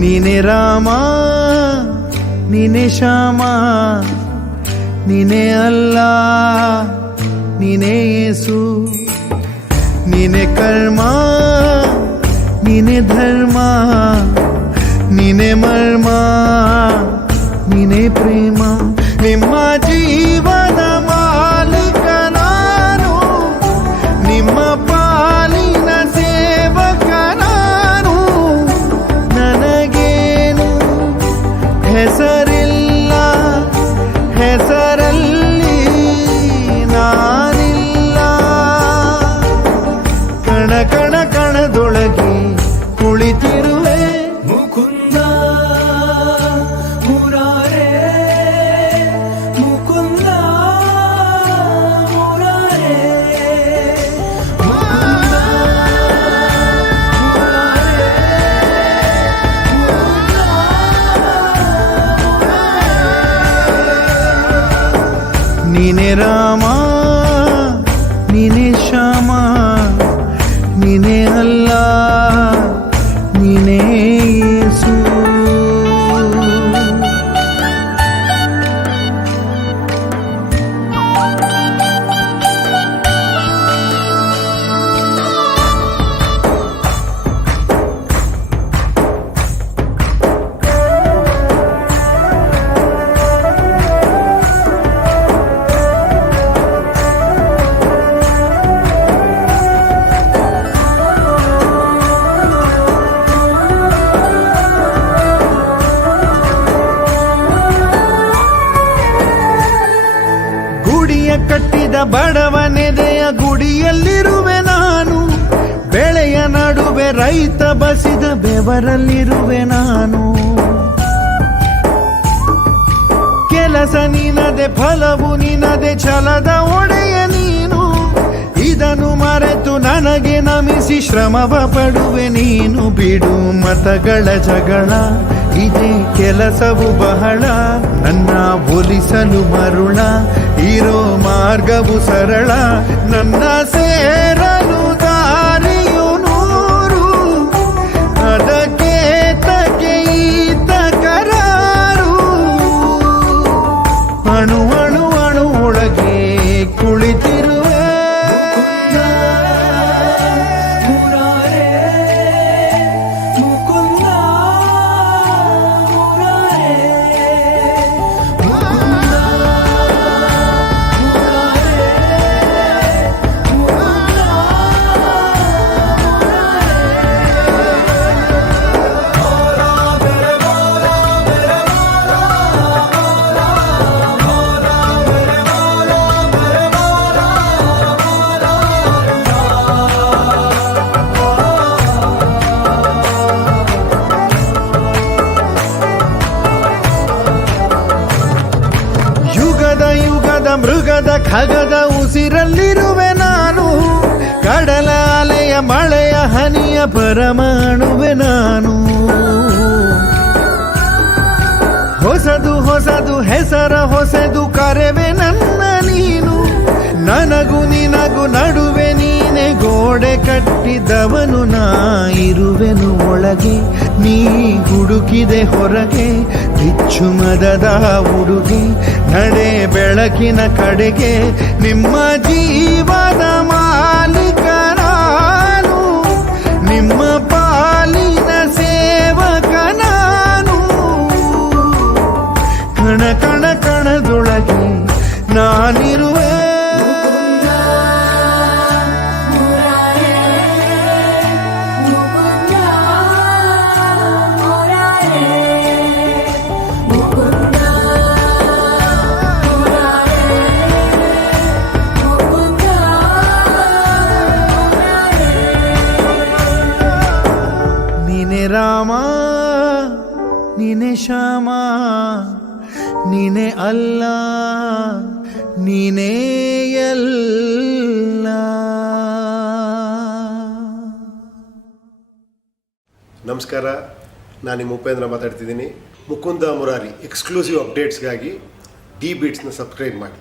ನೀನೆ ರಾಮ ನೀನೆ ಶ್ಯಾಮ ನೀನೆ ಅಲ್ಲ ನೀನೆ ಯೇಸು ನೀನೆ ಕರ್ಮ ನೀನೆ ಧರ್ಮ ನೀನೆ ಮರ್ಮ ನೀನೆ ಪ್ರೇಮ ನಿಮ್ಮ ಜೀವನ ಮಾಲೀಕ ನಾನು ನಿಮ್ಮ ಪಾಲಿನ ಸೇವಕ ನಾನು ನನಗೇನು ಹೆಸರಿಲ್ಲ ಹೆಸರಲ್ಲಿ ನಾನಿಲ್ಲ ಕಣ ಕಣ ಕಣದೊಳಗೆ ಕುಳಿತಿರುವೆ ಮುಕುಂದ ಮುರಾರೇ ಮುಕುಂದ ಮುರಾರೇ ಮುಕುಂದ ನೀನೆ ರಾಮ ನೀನೆ ಶ್ಯಾಮ ನೀನೆ ಅಲ್ಲ ನೀನೆ ಯೇಸು ಗುಡಿಯ ಕಟ್ಟಿದ ಬಡವನೆದೆಯ ಗುಡಿಯಲ್ಲಿರುವೆ ನಾನು ಬೆಳೆಯ ನಡುವೆ ರೈತ ಬಸಿದ ಬೆವರಲ್ಲಿರುವೆ ನಾನು ಕೆಲಸ ನಿನದೆ ಫಲವು ನಿನದೆ ಛಲದ ಒಡೆಯ ನೀನು ಇದನ್ನು ಮರೆತು ನನಗೆ ನಮಿಸಿ ಶ್ರಮವ ಪಡುವೆ ನೀನು ಬಿಡು ಮತಗಳ ಜಗಳ ಇದೇ ಕೆಲಸವು ಬಹಳ ನನ್ನ ಒಲಿಸಲು ಮರುಳ ಇರೋ ಮಾರ್ಗವು ಸರಳ ನನ್ನ ಸೇರಲು ದಾರಿಯು ನೂರು ಅದಕ್ಕೆ ತಕ್ಕೆ ಈತ ಕರಾರು ಅಣು ಅಣು ಅಣು ಒಳಗೆ ಕುಳಿತಿರುವೆ ಮುರಾರೇ ಮುಕುಂದ ಮುರಾರೇ ಮುಕುಂದ ಯುಗದ ಯುಗದ ಮೃಗದ ಖಗದ ಉಸಿರಲ್ಲಿರುವೆ ನಾನು ಕಡಲ ಅಲೆಯ ಮಳೆಯ ಹನಿಯ ಪರಮಾಣುವೆ ನಾನು ಹೊಸದು ಹೊಸದು ಹೆಸರ ಹೊಸದು ಕರೆವೆ ನನ್ನ ನೀನು ನನಗೂ ನಿನಗೂ ನಡುವೆ ನೀನೆ ಗೋಡೆ ಕಟ್ಟಿದವನು ನಾ ಇರುವೆನು ಒಳಗೆ ನೀ ಹುಡುಕಿದೆ ಹೊರಗೆ ಬಿಚ್ಚು ಮದದ ಉಡುಗೆ ನಡೆ ಬೆಳಕಿನ ಕಡೆಗೆ ನಿಮ್ಮ ಜೀವದ ಮಾಲೀಕ ನಾನು ನಿಮ್ಮ ಪಾಲಿನ ಸೇವಕ ನಾನು ಕಣ ಕಣ ಕಣದೊಳಗೆ ನಾನಿರುವೆ ನೀನೆ ರಾಮ ನೀನೆ ಶ್ಯಾಮ ನೀನೆ ಅಲ್ಲ ನೀನೇ ಎಲ್ಲ. ನಮಸ್ಕಾರ, ನಾನು ನಿಮ್ಮ ಉಪೇಂದ್ರ ಮಾತಾಡ್ತಿದ್ದೀನಿ. ಮುಕುಂದ ಮುರಾರಿ ಎಕ್ಸ್ಕ್ಲೂಸಿವ್ ಅಪ್ಡೇಟ್ಸ್ಗಾಗಿ ಡಿ ಬೀಟ್ಸ್ನ ಸಬ್ಸ್ಕ್ರೈಬ್ ಮಾಡಿ.